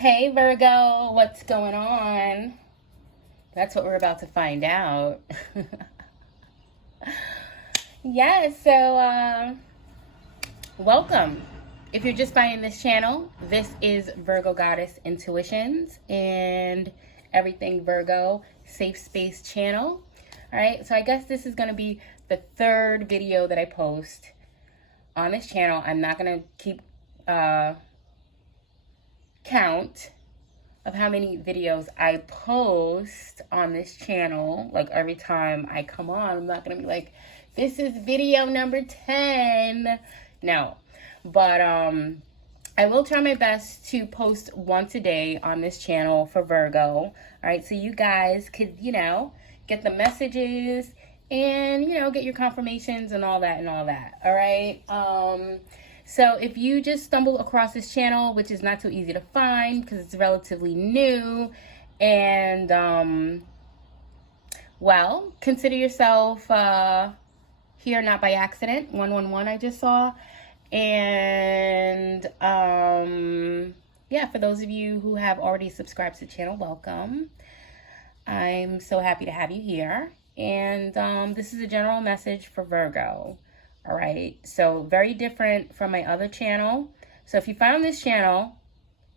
Hey Virgo, what's going on? That's what we're about to find out. Yeah, so welcome. If you're just finding this channel, this is Virgo Goddess Intuitions and Everything Virgo Safe Space channel. All right, so I guess this is going to be the third video that I post on this channel. I'm not going to keep count of how many videos I post on this channel. Like every time I come on, I'm not gonna be like, this is video number 10. No, but I will try my best to post once a day on this channel for Virgo. All right, so you guys could, get the messages and, get your confirmations and all that. All right. So if you just stumble across this channel, which is not too easy to find because it's relatively new, and well, consider yourself here not by accident. 111 I just saw. And yeah, for those of you who have already subscribed to the channel, welcome. I'm so happy to have you here. And this is a general message for Virgo. All right, so very different from my other channel. So if you found this channel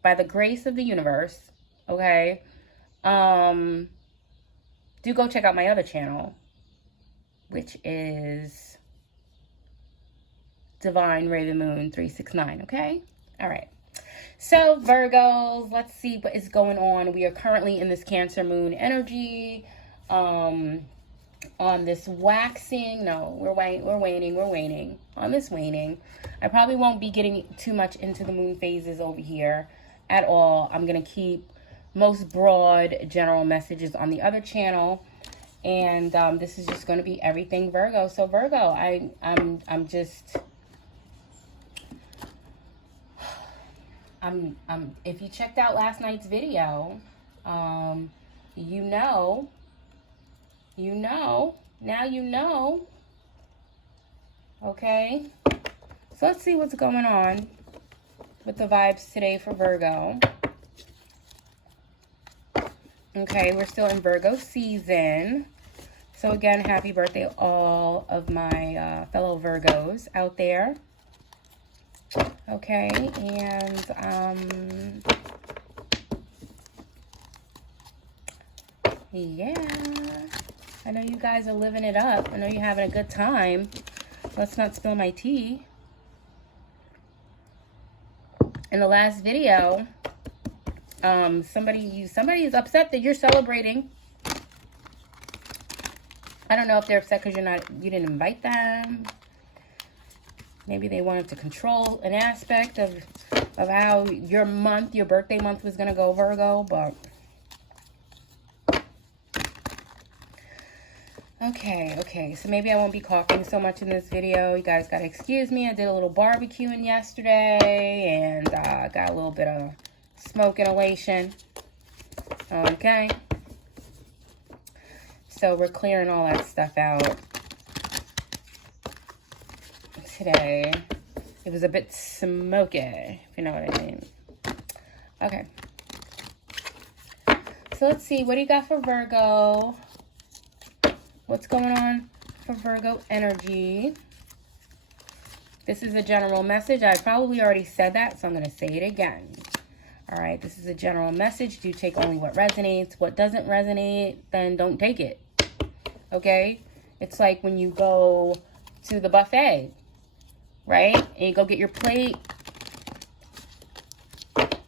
by the grace of the universe, okay, do go check out my other channel, which is Divine Raven Moon 369, okay? All right. So Virgos, let's see what is going on. We are currently in this Cancer Moon energy. On this waxing, no, we're waning. On this waning, I probably won't be getting too much into the moon phases over here at all. I'm going to keep most broad general messages on the other channel. And this is just going to be everything Virgo. So Virgo, I'm just... if you checked out last night's video, now you know. Okay, so let's see what's going on with the vibes today for Virgo. Okay, we're still in Virgo season. So again, happy birthday all of my fellow Virgos out there. Okay, and yeah, I know you guys are living it up. I know you're having a good time. Let's not spill my tea. In the last video, somebody is upset that you're celebrating. I don't know if they're upset because you didn't invite them. Maybe they wanted to control an aspect of how your birthday month was gonna go, Virgo, but Okay, so maybe I won't be coughing so much in this video. You guys gotta excuse me. I did a little barbecuing yesterday and got a little bit of smoke inhalation. Okay. So we're clearing all that stuff out today. It was a bit smoky, if you know what I mean. Okay. So let's see. What do you got for Virgo? What's going on for Virgo energy? This is a general message. I probably already said that, so I'm going to say it again. All right, this is a general message. Do take only what resonates. What doesn't resonate, then don't take it. Okay? It's like when you go to the buffet, right? And you go get your plate,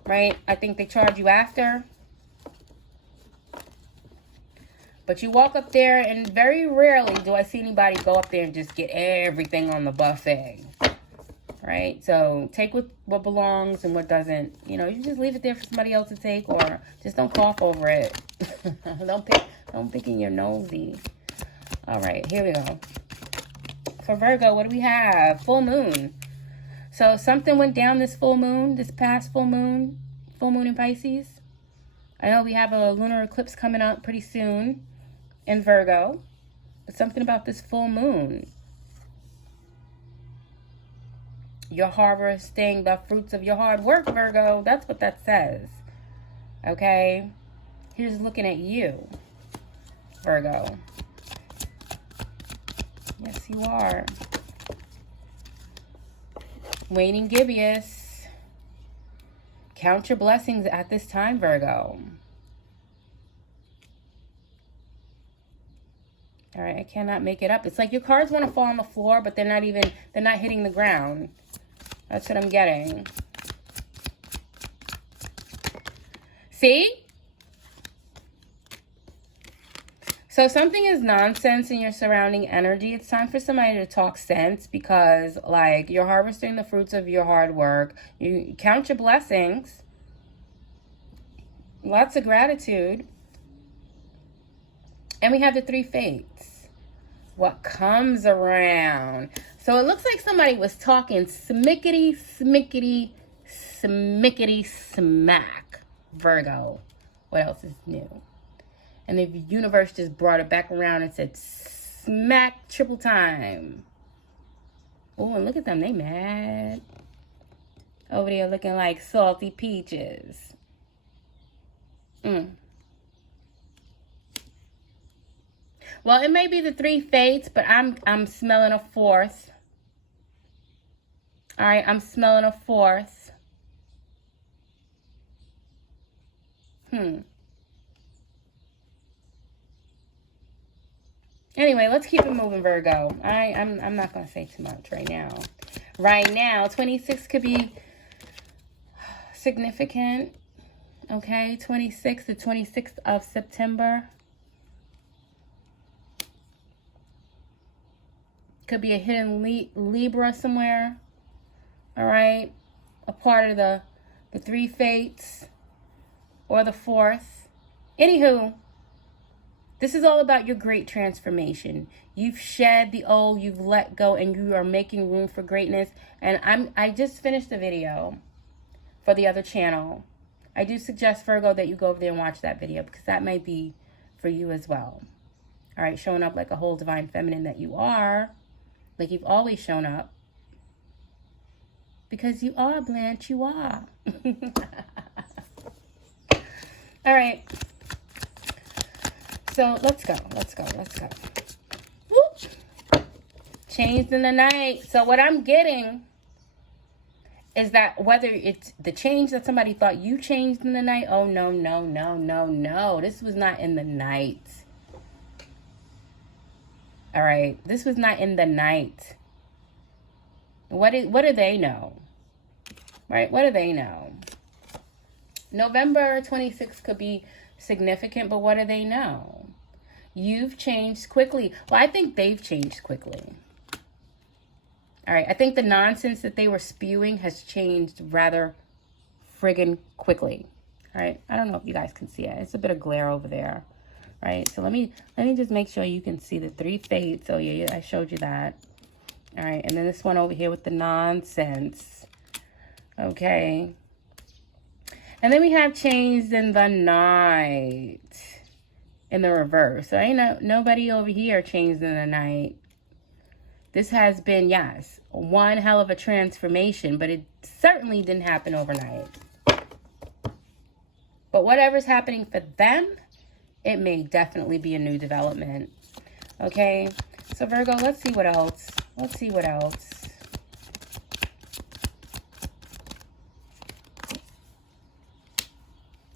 right? I think they charge you after. But you walk up there, and very rarely do I see anybody go up there and just get everything on the buffet, right? So take what belongs and what doesn't. You just leave it there for somebody else to take, or just don't cough over it. Don't pick in your nosy. All right, here we go. For Virgo, what do we have? Full moon. So something went down this past full moon in Pisces. I know we have a lunar eclipse coming up pretty soon in Virgo, but something about this full moon. You're harvesting the fruits of your hard work, Virgo. That's what that says. Okay? Here's looking at you, Virgo. Yes, you are. Waning gibbous. Count your blessings at this time, Virgo. All right, I cannot make it up. It's like your cards want to fall on the floor, but they're not hitting the ground. That's what I'm getting. See? So something is nonsense in your surrounding energy. It's time for somebody to talk sense, because like you're harvesting the fruits of your hard work. You count your blessings. Lots of gratitude. And we have the 3 fates. What comes around? So it looks like somebody was talking smickety, smickety, smickety, smack. Virgo. What else is new? And the universe just brought it back around and said, smack triple time. Oh, and look at them. They mad. Over there looking like salty peaches. Well, it may be the 3 fates, but I'm smelling a 4th. All right, I'm smelling a 4th. Anyway, let's keep it moving, Virgo. I'm not going to say too much right now. Right now, 26 could be significant. Okay, 26, the 26th of September. Could be a hidden Libra somewhere. All right, a part of the 3 fates or the 4th. Anywho, this is all about your great transformation. You've shed the old, you've let go, and you are making room for greatness. And I just finished the video for the other channel. I do suggest, Virgo, that you go over there and watch that video, because that might be for you as well. All right, showing up like a whole divine feminine that you are, like you've always shown up. Because you are, Blanche, you are. All right. So let's go. Whoop. Changed in the night. So what I'm getting is that whether it's the change that somebody thought you changed in the night. Oh, no. This was not in the night. All right. This was not in the night. What do they know? Right? What do they know? November 26th could be significant, but what do they know? You've changed quickly. Well, I think they've changed quickly. All right. I think the nonsense that they were spewing has changed rather friggin' quickly. All right. I don't know if you guys can see it. It's a bit of glare over there. Right. So let me just make sure you can see the 3 fates. Oh, yeah, I showed you that. All right. And then this one over here with the nonsense. Okay. And then we have changed in the night in the reverse. So ain't nobody over here changed in the night. This has been, yes, one hell of a transformation, but it certainly didn't happen overnight. But whatever's happening for them, it may definitely be a new development. Okay, so Virgo, let's see what else.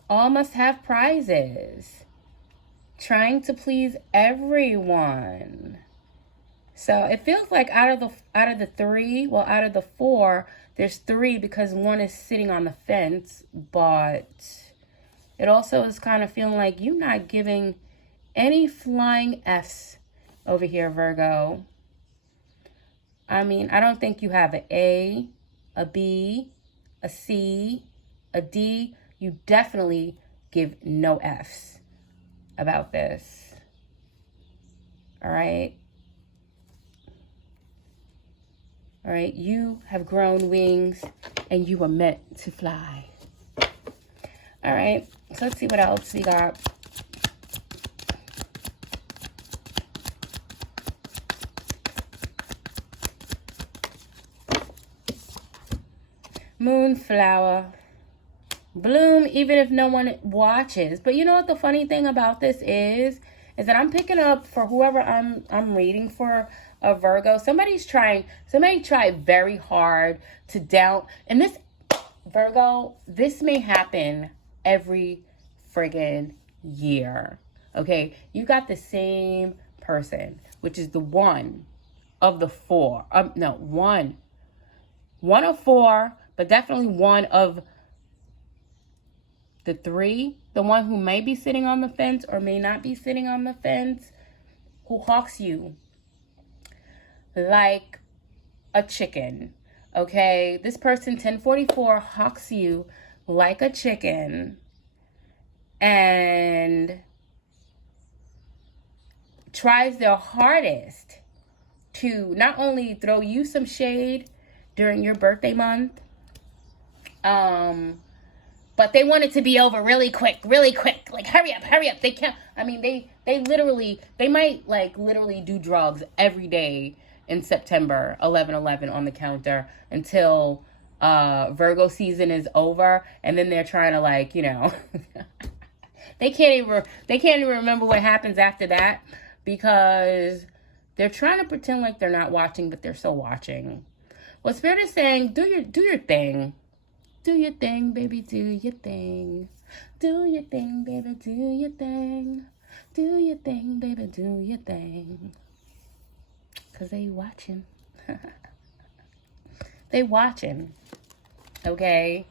All must have prizes. Trying to please everyone. So it feels like out of the 3, well, out of the 4, there's 3 because one is sitting on the fence, but it also is kind of feeling like you're not giving any flying F's over here, Virgo. I mean, I don't think you have an A, a B, a C, a D. You definitely give no F's about this. All right. All right. You have grown wings and you are meant to fly. All right. So let's see what else we got. Moonflower. Bloom even if no one watches. But you know what the funny thing about this is that I'm picking up for whoever I'm reading for, a Virgo. Somebody tried very hard to down, and this Virgo, this may happen every friggin' year. Okay, you got the same person, which is the one of the four. No, one of four, but definitely one of the three. The one who may be sitting on the fence or may not be sitting on the fence, who hawks you like a chicken. Okay, this person 1044 hawks you like a chicken and tries their hardest to not only throw you some shade during your birthday month, but they want it to be over really quick. Like, hurry up. They can't, I mean, they might like literally do drugs every day in September, 11/11 on the counter until Virgo season is over. And then they're trying to like, you know, they can't even remember what happens after that because they're trying to pretend like they're not watching, but they're still watching. Well, Spirit is saying, do your thing. Do your thing, baby, do your thing. Do your thing, baby, do your thing. Do your thing, baby, do your thing. Because they watching. They watching. Okay?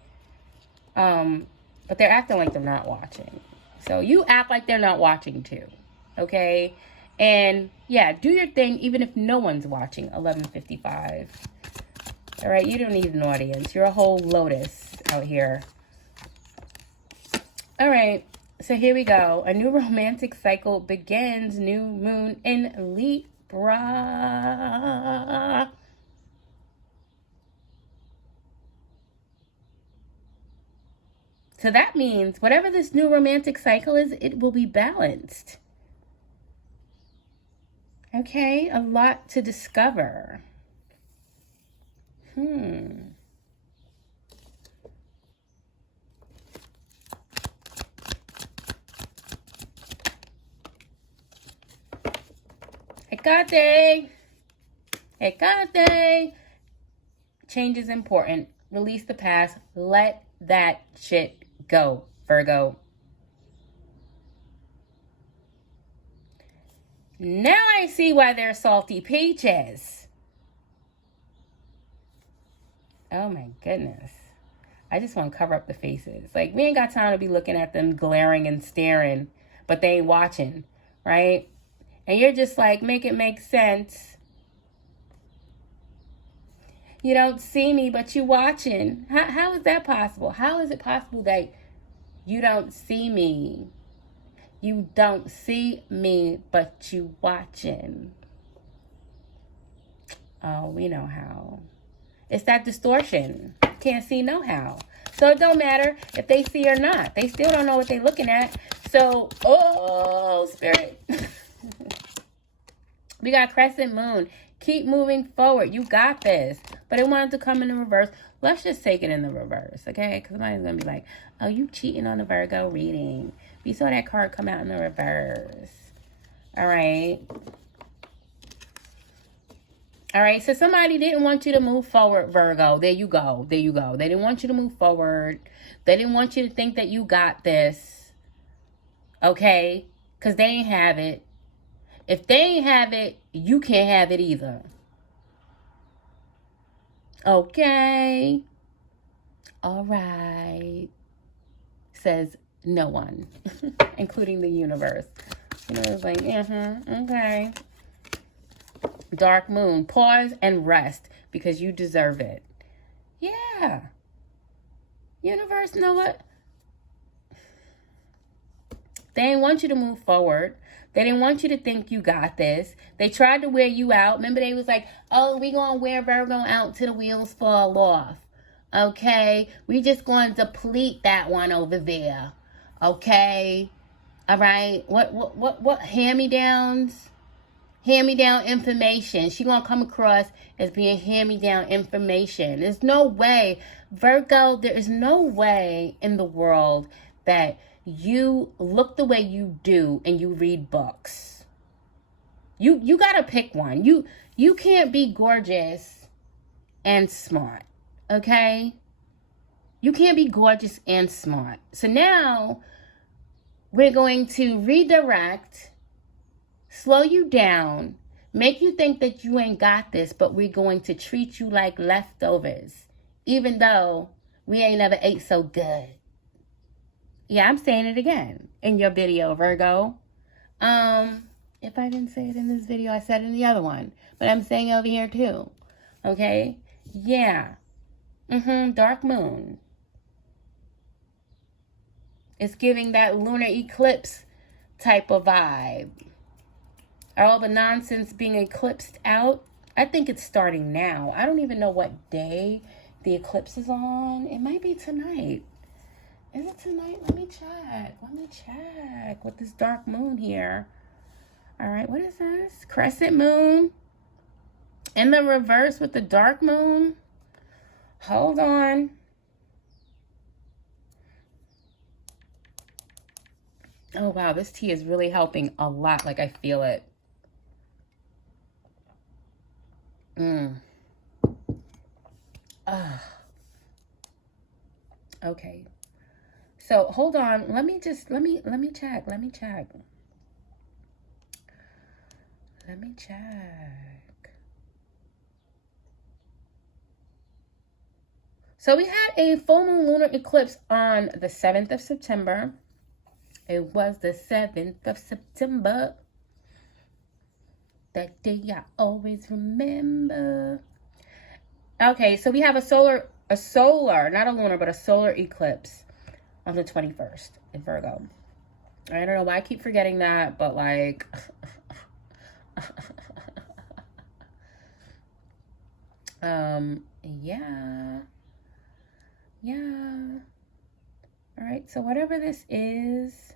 But they're acting like they're not watching. So you act like they're not watching too. Okay? And yeah, do your thing even if no one's watching. 1155. All right, you don't need an audience. You're a whole lotus out here. All right, so here we go. A new romantic cycle begins. New moon in Libra. So that means whatever this new romantic cycle is, it will be balanced. Okay, a lot to discover. Hecate. Change is important. Release the past. Let that shit go, Virgo. Now I see why they're salty peaches. Oh my goodness. I just want to cover up the faces. Like, we ain't got time to be looking at them glaring and staring, but they ain't watching, right? And you're just like, make it make sense. You don't see me, but you watching. How is that possible? How is it possible that you don't see me? You don't see me, but you watching. Oh, we know how. It's that distortion. Can't see no how. So it don't matter if they see or not. They still don't know what they're looking at. So, oh, Spirit. We got crescent moon. Keep moving forward. You got this. But it wanted to come in the reverse. Let's just take it in the reverse, okay? Because somebody's going to be like, oh, you cheating on the Virgo reading. We saw that card come out in the reverse. All right. All right, so somebody didn't want you to move forward, Virgo. There you go. They didn't want you to move forward. They didn't want you to think that you got this. Okay? Because they ain't have it. If they ain't have it, you can't have it either. Okay? All right. Says no one, including the universe. You know, it's like, okay. Dark moon, pause and rest because you deserve it. Yeah. Universe, know what? They didn't want you to move forward. They didn't want you to think you got this. They tried to wear you out. Remember, they was like, oh, we going to wear Virgo out till the wheels fall off. Okay? We just going to deplete that one over there. Okay? All right? What hand-me-downs? hand-me-down information. She gonna come across as being hand-me-down information. There's no way, Virgo, there is no way in the world that you look the way you do and you read books. You gotta pick one. You can't be gorgeous and smart, okay? You can't be gorgeous and smart. So now we're going to redirect, slow you down, make you think that you ain't got this, but we're going to treat you like leftovers, even though we ain't never ate so good. Yeah, I'm saying it again in your video, Virgo. If I didn't say it in this video, I said it in the other one, but I'm saying it over here too. Okay? Yeah. Dark moon. It's giving that lunar eclipse type of vibe. Are all the nonsense being eclipsed out? I think it's starting now. I don't even know what day the eclipse is on. It might be tonight. Is it tonight? Let me check with this dark moon here. All right, what is this? Crescent moon. In the reverse with the dark moon. Hold on. Oh, wow, this tea is really helping a lot. Like, I feel it. Okay. So, hold on. Let me check. Let me check. So, we had a full moon lunar eclipse on the 7th of September. It was the 7th of September. That day I always remember. Okay, so we have a solar, not a lunar, but a solar eclipse on the 21st in Virgo. I don't know why I keep forgetting that, but like, yeah. All right, so whatever this is,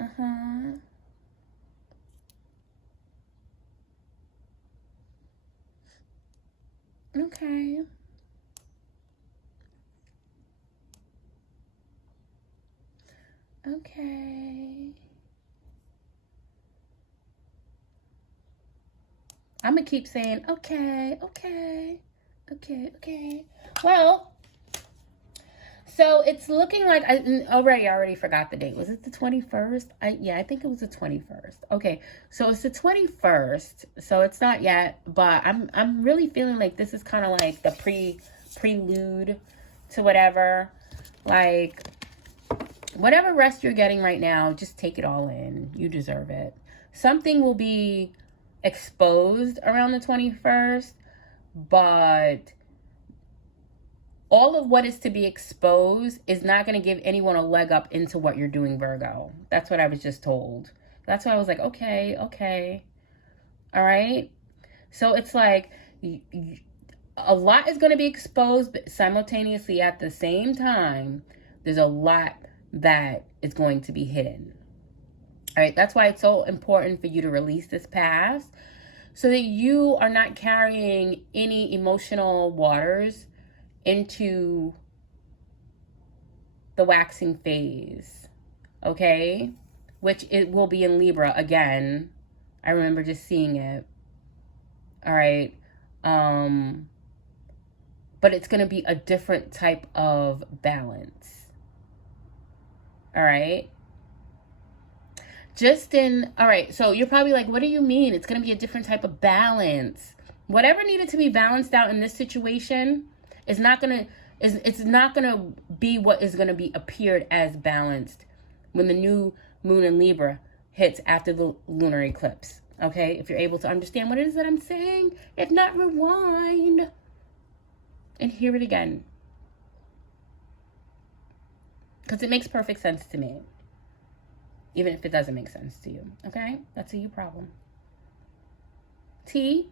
okay. Okay. I'm going to keep saying, okay. Well, so it's looking like, I already forgot the date. Was it the 21st? I think it was the 21st. Okay, so it's the 21st. So it's not yet, but I'm really feeling like this is kind of like the prelude to whatever. Like, whatever rest you're getting right now, just take it all in. You deserve it. Something will be exposed around the 21st, but all of what is to be exposed is not going to give anyone a leg up into what you're doing, Virgo. That's what I was just told. That's why I was like, okay. All right. So it's like a lot is going to be exposed, but simultaneously at the same time, there's a lot that is going to be hidden. All right. That's why it's so important for you to release this past so that you are not carrying any emotional waters into the waxing phase, okay? Which it will be in Libra again. I remember just seeing it. All right. But it's going to be a different type of balance. All right. All right, so you're probably like, what do you mean? It's going to be a different type of balance. Whatever needed to be balanced out in this situation is not going to, it's not going to be what is going to be appeared as balanced when the new moon in Libra hits after the lunar eclipse. Okay, if you're able to understand what it is that I'm saying, if not, rewind and hear it again. Because it makes perfect sense to me. Even if it doesn't make sense to you. Okay? That's a you problem. T.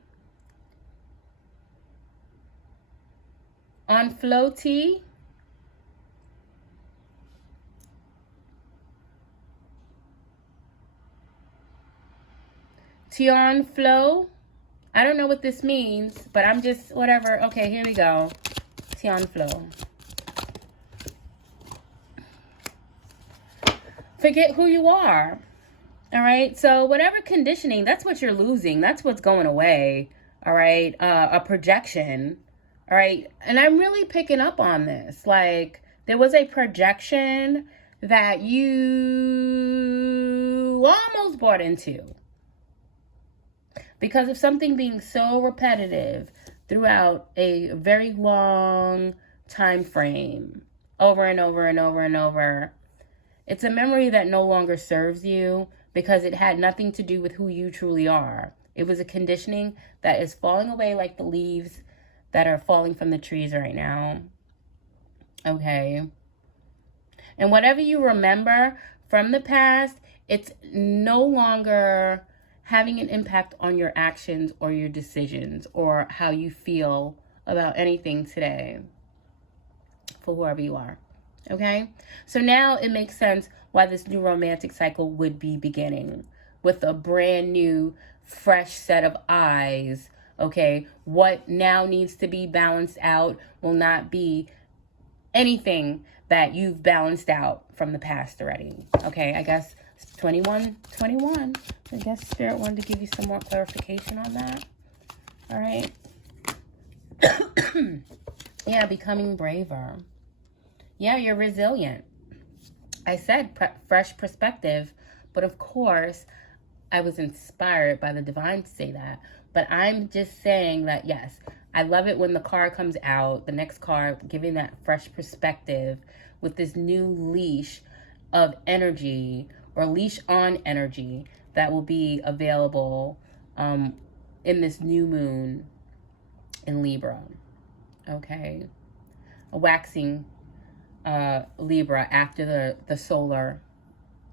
On flow T. Tian flow. I don't know what this means, but I'm just, whatever. Okay, here we go. Tian flow. Forget who you are. All right. So whatever conditioning, that's what you're losing. That's what's going away. All right. A projection. All right. And I'm really picking up on this. Like, there was a projection that you almost bought into because of something being so repetitive throughout a very long time frame, over and over and over and over. It's a memory that no longer serves you because it had nothing to do with who you truly are. It was a conditioning that is falling away like the leaves that are falling from the trees right now. Okay. And whatever you remember from the past, it's no longer having an impact on your actions or your decisions or how you feel about anything today for whoever you are. Okay? So now it makes sense why this new romantic cycle would be beginning with a brand new, fresh set of eyes. Okay? What now needs to be balanced out will not be anything that you've balanced out from the past already. Okay, I guess 21. I guess Spirit wanted to give you some more clarification on that. All right. Yeah, becoming braver. Yeah, you're resilient. I said fresh perspective, but of course, I was inspired by the divine to say that. But I'm just saying that, yes, I love it when the card comes out, the next card, giving that fresh perspective with this new leash of energy or leash on energy that will be available in this new moon in Libra. Okay. A waxing Libra after the solar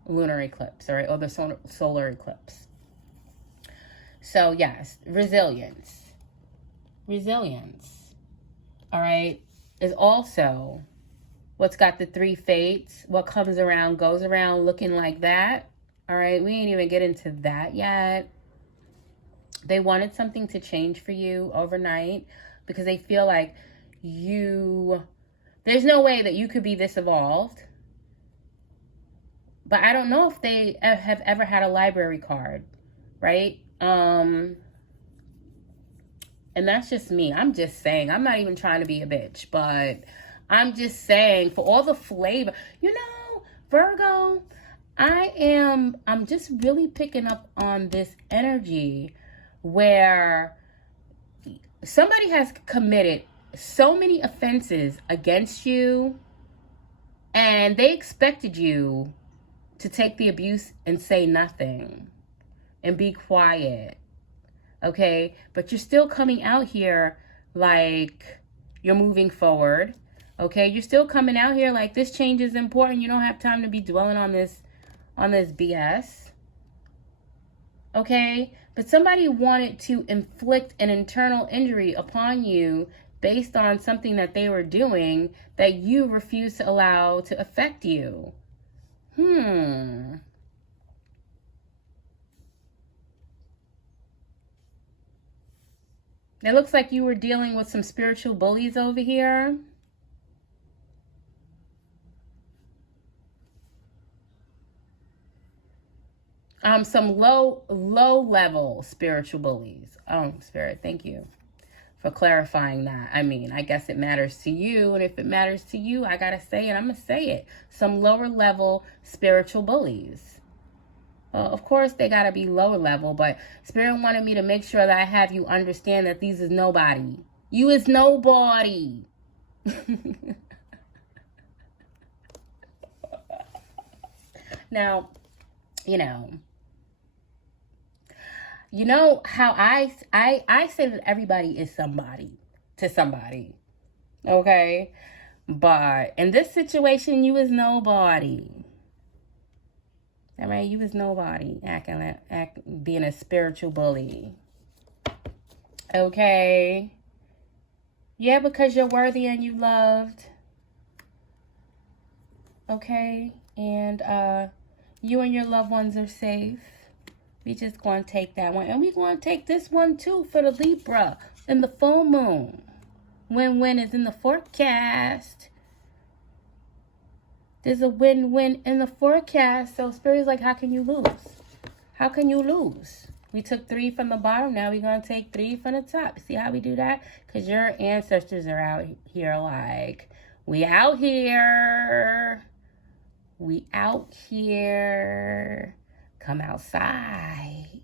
lunar eclipse, all right, or the solar eclipse. So yes, resilience, all right, is also what's got the three fates. What comes around goes around, looking like that. All right, we ain't even get into that yet. They wanted something to change for you overnight because they feel like there's no way that you could be this evolved. But I don't know if they have ever had a library card, right? And that's just me. I'm just saying. I'm not even trying to be a bitch, but I'm just saying for all the flavor. You know, Virgo, I'm just really picking up on this energy where somebody has committed so many offenses against you and they expected you to take the abuse and say nothing and be quiet. Okay, but you're still coming out here like you're moving forward. Okay, you're still coming out here like this change is important. You don't have time to be dwelling on this BS. Okay, but somebody wanted to inflict an internal injury upon you based on something that they were doing that you refuse to allow to affect you. It looks like you were dealing with some spiritual bullies over here. Some low level spiritual bullies. Oh, Spirit, thank you for clarifying that. I mean, I guess it matters to you, and if it matters to you, I gotta say it. I'm gonna say it. Some lower level spiritual bullies. Well, of course, they got to be lower level, but Spirit wanted me to make sure that I have you understand that these is nobody. You is nobody. Now, you know how I say that everybody is somebody to somebody. Okay? But in this situation, you is nobody. All right, you was nobody being a spiritual bully. Okay. Yeah, because you're worthy and you loved. Okay. And you and your loved ones are safe. We just going to take that one. And we're going to take this one too for the Libra and the full moon. Win-win is in the forecast. There's a win-win in the forecast. So Spirit is like, how can you lose? How can you lose? We took 3 from the bottom. Now we're going to take 3 from the top. See how we do that? Because your ancestors are out here like, we out here. We out here. Come outside.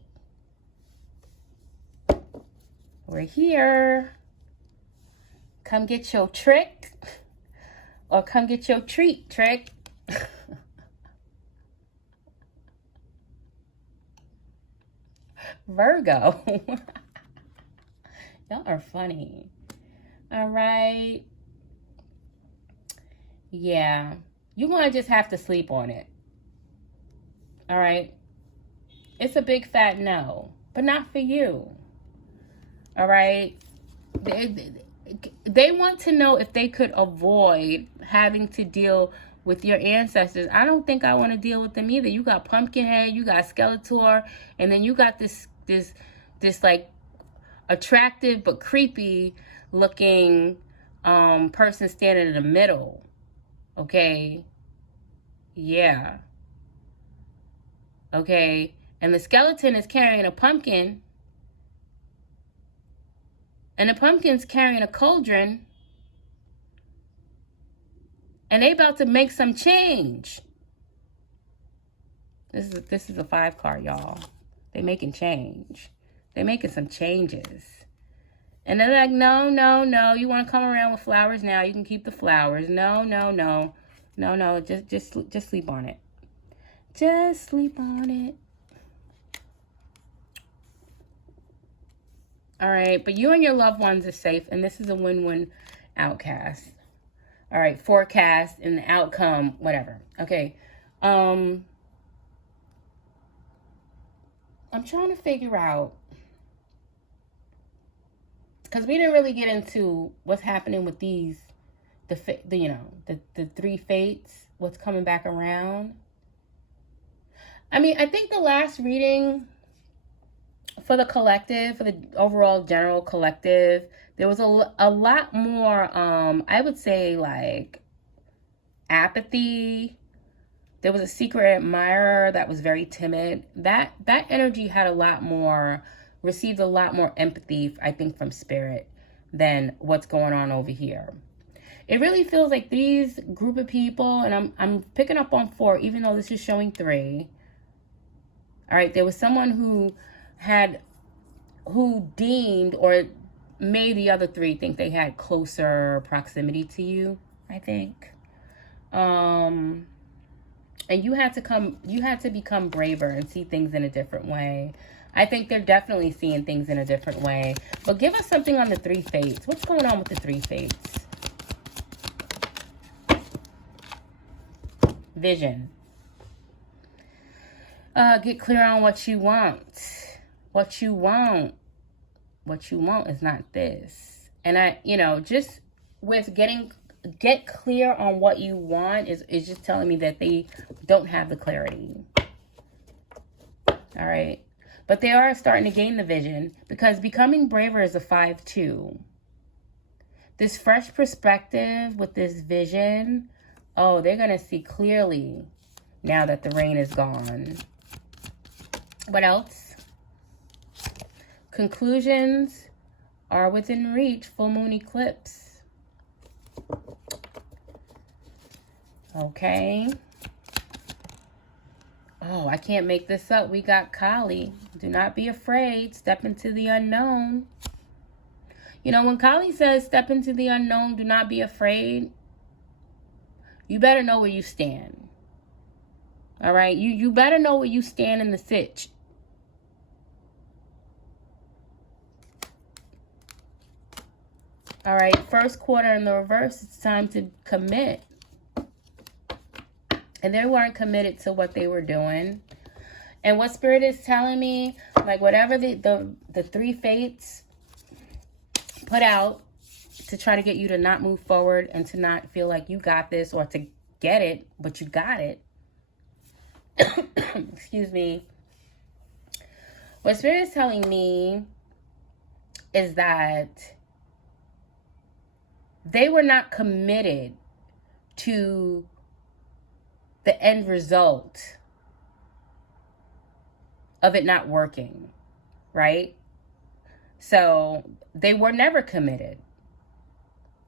We're here. Come get your trick. Or come get your treat, trick. Virgo. Y'all are funny. All right. Yeah. You're going to just have to sleep on it. All right. It's a big fat no. But not for you. All right. They want to know if they could avoid having to deal with your ancestors. I don't think I want to deal with them either. You got Pumpkinhead, you got Skeletor, and then you got this like attractive but creepy looking person standing in the middle. Okay. Yeah. Okay. And the skeleton is carrying a pumpkin. And the pumpkin's carrying a cauldron. And they about to make some change. This is a 5 card, y'all. They making change. They making some changes. And they're like, no, no, no. You want to come around with flowers now? You can keep the flowers. No, no, no. No, no. Just sleep on it. Just sleep on it. All right, but you and your loved ones are safe, and this is a win-win outcast. All right, forecast and the outcome, whatever. Okay. I'm trying to figure out, because we didn't really get into what's happening with these, the 3 fates, what's coming back around. I mean, I think the last reading for the collective, for the overall general collective, there was a lot more, I would say, like, apathy. There was a secret admirer that was very timid. That energy had received a lot more empathy, I think, from Spirit than what's going on over here. It really feels like these group of people, and I'm picking up on 4, even though this is showing 3. All right, there was someone who deemed or made the other 3 think they had closer proximity to you, I think. And you had to become braver and see things in a different way. I think they're definitely seeing things in a different way. But give us something on the 3 fates. What's going on with the 3 fates? Vision. Get clear on what you want. What you want. What you want is not this. And just with get clear on what you want is just telling me that they don't have the clarity. All right. But they are starting to gain the vision, because becoming braver is a 5-2. This fresh perspective with this vision, oh, they're going to see clearly now that the rain is gone. What else? Conclusions are within reach. Full moon eclipse. Okay. Oh, I can't make this up. We got Kali. Do not be afraid. Step into the unknown. You know, when Kali says step into the unknown, do not be afraid, you better know where you stand. All right? You better know where you stand in the sitch. All right, first quarter in the reverse, it's time to commit. And they weren't committed to what they were doing. And what Spirit is telling me, like whatever the 3 fates put out to try to get you to not move forward and to not feel like you got this, or to get it, but you got it. Excuse me. What Spirit is telling me is that they were not committed to the end result of it not working, right? So they were never committed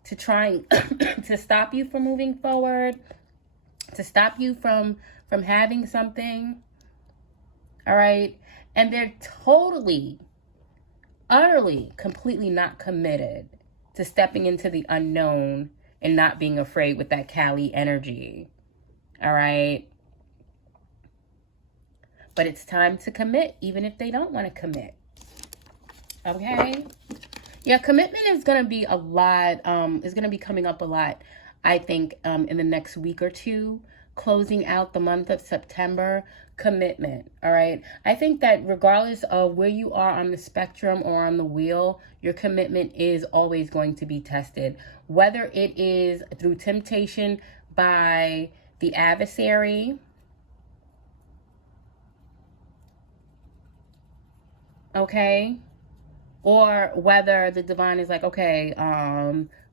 to trying to stop you from moving forward, to stop you from having something. All right? And they're totally, utterly, completely not committed to stepping into the unknown and not being afraid with that Cali energy. All right? But it's time to commit, even if they don't want to commit. Okay? Yeah, commitment is going to be a lot, is going to be coming up a lot, I think, in the next week or two, closing out the month of September. Commitment, all right? I think that regardless of where you are on the spectrum or on the wheel, your commitment is always going to be tested, whether it is through temptation by the adversary, okay, or whether the divine is like, okay,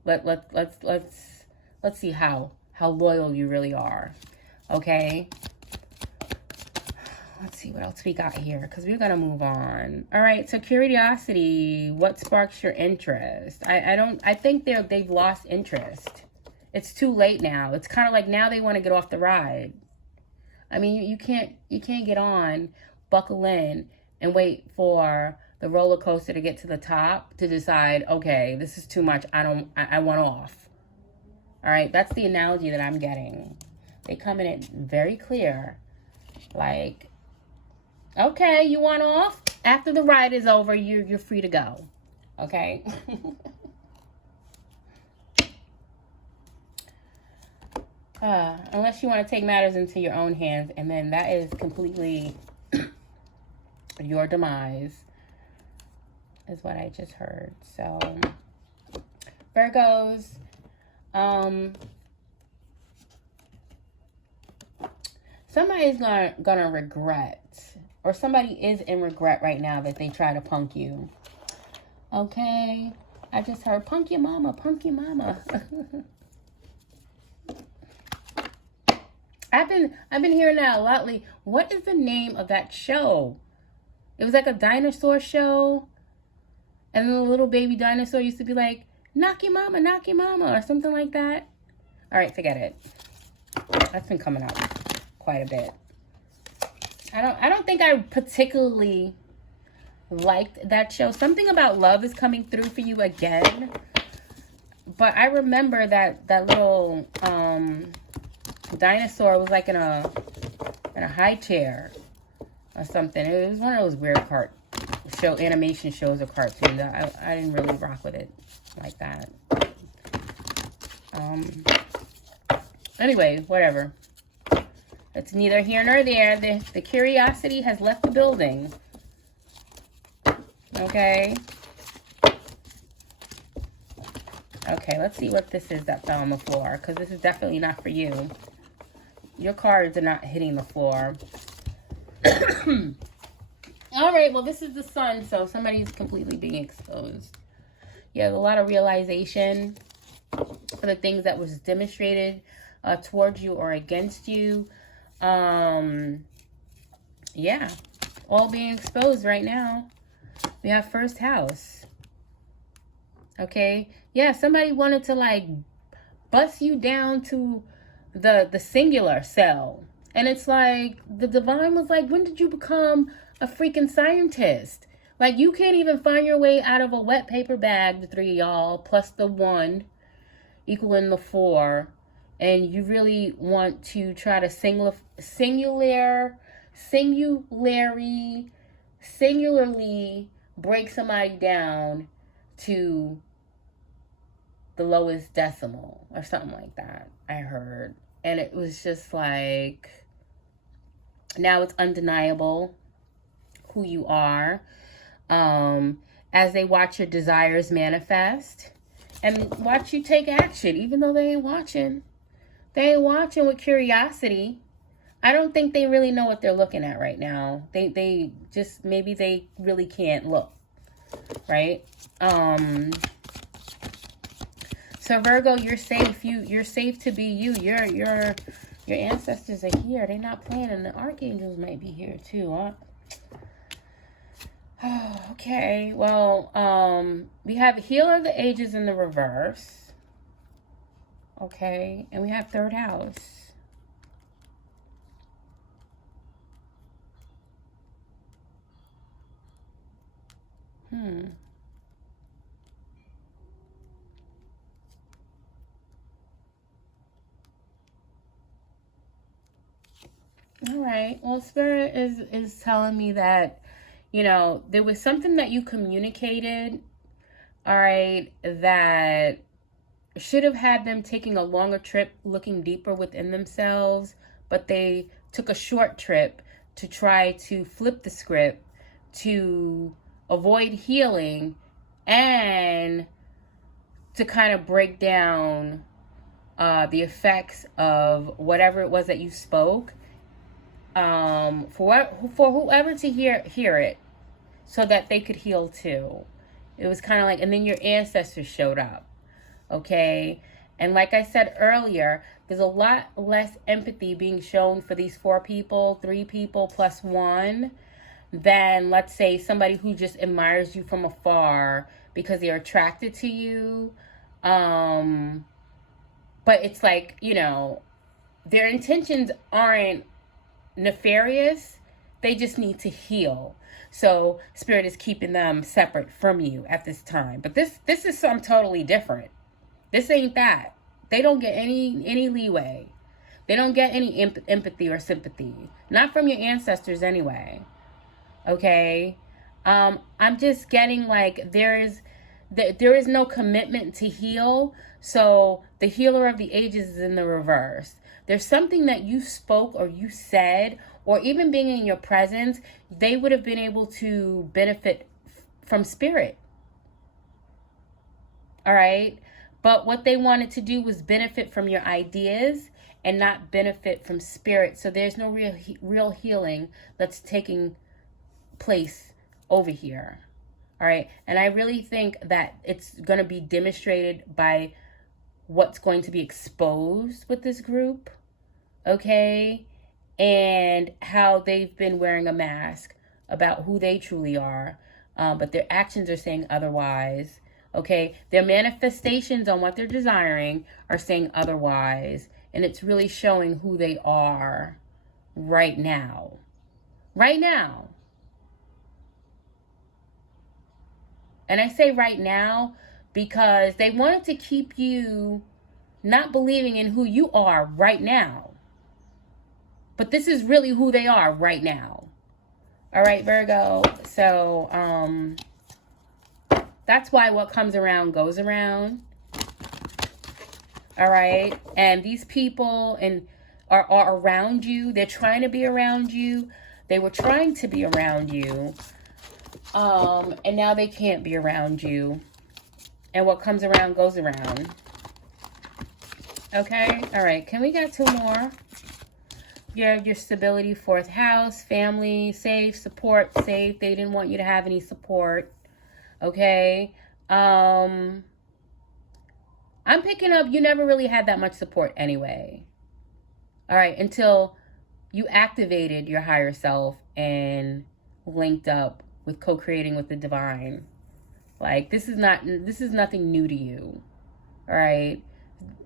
let's see how loyal you really are, okay? Let's see what else we got here, because we're going to move on. All right, so curiosity, what sparks your interest? I think they've lost interest. It's too late now. It's kind of like now they want to get off the ride. I mean, you can't get on, buckle in, and wait for the roller coaster to get to the top to decide, okay, this is too much. I want off. All right, that's the analogy that I'm getting. They come in it very clear, like, okay, you want off? After the ride is over, you're free to go. Okay? Unless you want to take matters into your own hands, and then that is completely your demise, is what I just heard. So, Virgos, somebody's gonna regret, or somebody is in regret right now that they try to punk you. Okay? I just heard, punk your mama, punk your mama. I've been hearing that a lot lately. What is the name of that show? It was like a dinosaur show. And the little baby dinosaur used to be like, knock your mama, or something like that. All right, forget it. That's been coming up quite a bit. I don't think I particularly liked that show. Something about love is coming through for you again. But I remember that little dinosaur was like in a high chair or something. It was one of those weird animation shows or cartoons. I didn't really rock with it like that. Anyway, whatever. It's neither here nor there. The curiosity has left the building. Okay. Okay, let's see what this is that fell on the floor, because this is definitely not for you. Your cards are not hitting the floor. All right, well, this is the sun, so somebody's completely being exposed. Yeah, a lot of realization for the things that was demonstrated towards you or against you. Yeah, all being exposed right now. We have first house. Okay, yeah, somebody wanted to like bust you down to the singular cell. And it's like, the divine was like, when did you become a freaking scientist? Like, you can't even find your way out of a wet paper bag, the three of y'all, plus the one, equaling the four. And you really want to try to singularly break somebody down to the lowest decimal or something like that, I heard. And it was just like, now it's undeniable who you are, as they watch your desires manifest and watch you take action, even though they ain't watching. They ain't watching with curiosity. I don't think they really know what they're looking at right now. They just, maybe they really can't look, right? So Virgo, you're safe. You're safe to be you. Your ancestors are here. They're not playing, and the archangels might be here too, huh? Oh, okay. Well, we have Healer of the Ages in the reverse. Okay, and we have third house. All right. Well, Spirit is telling me that, you know, there was something that you communicated, all right, that should have had them taking a longer trip, looking deeper within themselves, but they took a short trip to try to flip the script, to avoid healing, and to kind of break down the effects of whatever it was that you spoke, for whoever to hear it, so that they could heal too. It was kind of like, and then your ancestors showed up. Okay, and like I said earlier, there's a lot less empathy being shown for these 4 people, 3 people plus 1, than, let's say, somebody who just admires you from afar because they're attracted to you. But it's like, you know, their intentions aren't nefarious. They just need to heal. So Spirit is keeping them separate from you at this time. But this is something totally different. This ain't that. They don't get any leeway. They don't get any empathy or sympathy. Not from your ancestors anyway. Okay? I'm just getting like there is no commitment to heal. So the Healer of the Ages is in the reverse. There's something that you spoke or you said, or even being in your presence, they would have been able to benefit from Spirit. All right? But what they wanted to do was benefit from your ideas and not benefit from Spirit. So there's no real healing that's taking place over here. All right? And I really think that it's going to be demonstrated by what's going to be exposed with this group. Okay? And how they've been wearing a mask about who they truly are. But their actions are saying otherwise. Okay, their manifestations on what they're desiring are saying otherwise. And it's really showing who they are right now. Right now. And I say right now because they wanted to keep you not believing in who you are right now. But this is really who they are right now. All right, Virgo. So, that's why what comes around goes around. All right. And these people are around you. They're trying to be around you. They were trying to be around you. And now they can't be around you. And what comes around goes around. Okay. All right. Can we get 2 more? You have your stability, 4th house, family, safe, support, safe. They didn't want you to have any support. Okay. I'm picking up you never really had that much support anyway. All right, until you activated your higher self and linked up with co-creating with the divine. Like this is nothing new to you. All right.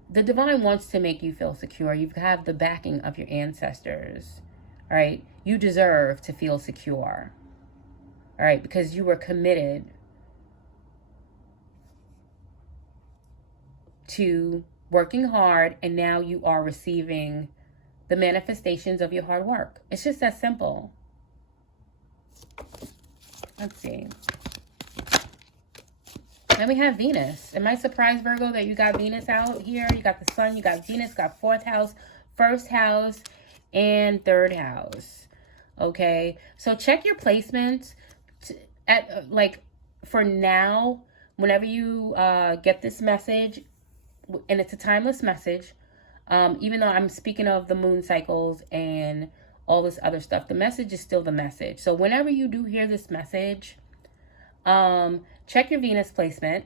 The divine wants to make you feel secure. You have the backing of your ancestors. All right. You deserve to feel secure. All right, because you were committed to working hard, and now you are receiving the manifestations of your hard work. It's just that simple. Let's see. Then we have Venus. Am I surprised, Virgo, that you got Venus out here? You got the Sun, you got Venus, got 4th house, 1st house, and 3rd house. Okay, so check your placements. For now, whenever you get this message, and it's a timeless message, Even though I'm speaking of the moon cycles and all this other stuff, the message is still the message. So whenever you do hear this message, check your Venus placement,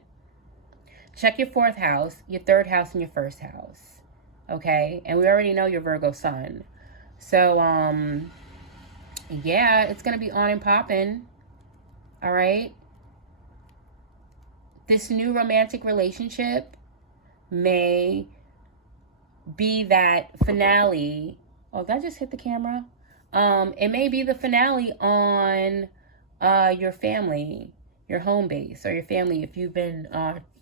check your 4th house, your 3rd house, and your 1st house. Okay? And we already know your Virgo sun. So, yeah, it's going to be on and popping. All right? This new romantic relationship may be that finale. Oh, did I just hit the camera? It may be the finale on your family, your home base, or your family if you've been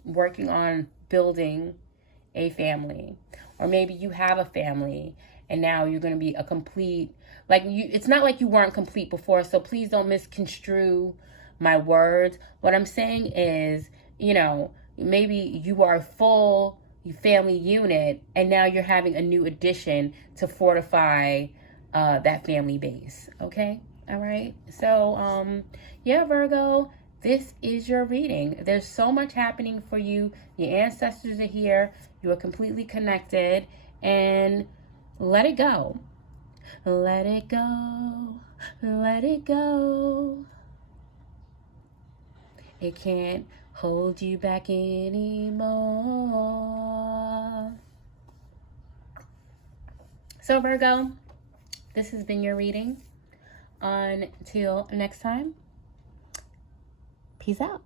working on building a family. Or maybe you have a family and now you're going to be a complete, like, it's not like you weren't complete before, so please don't misconstrue my words. What I'm saying is, you know, maybe you are full family unit and now you're having a new addition to fortify that family base. Okay? All right? So, yeah, Virgo, this is your reading. There's so much happening for you. Your ancestors are here. You are completely connected. And let it go. Let it go. Let it go. It can't hold you back anymore. So, Virgo, this has been your reading. Until next time, peace out.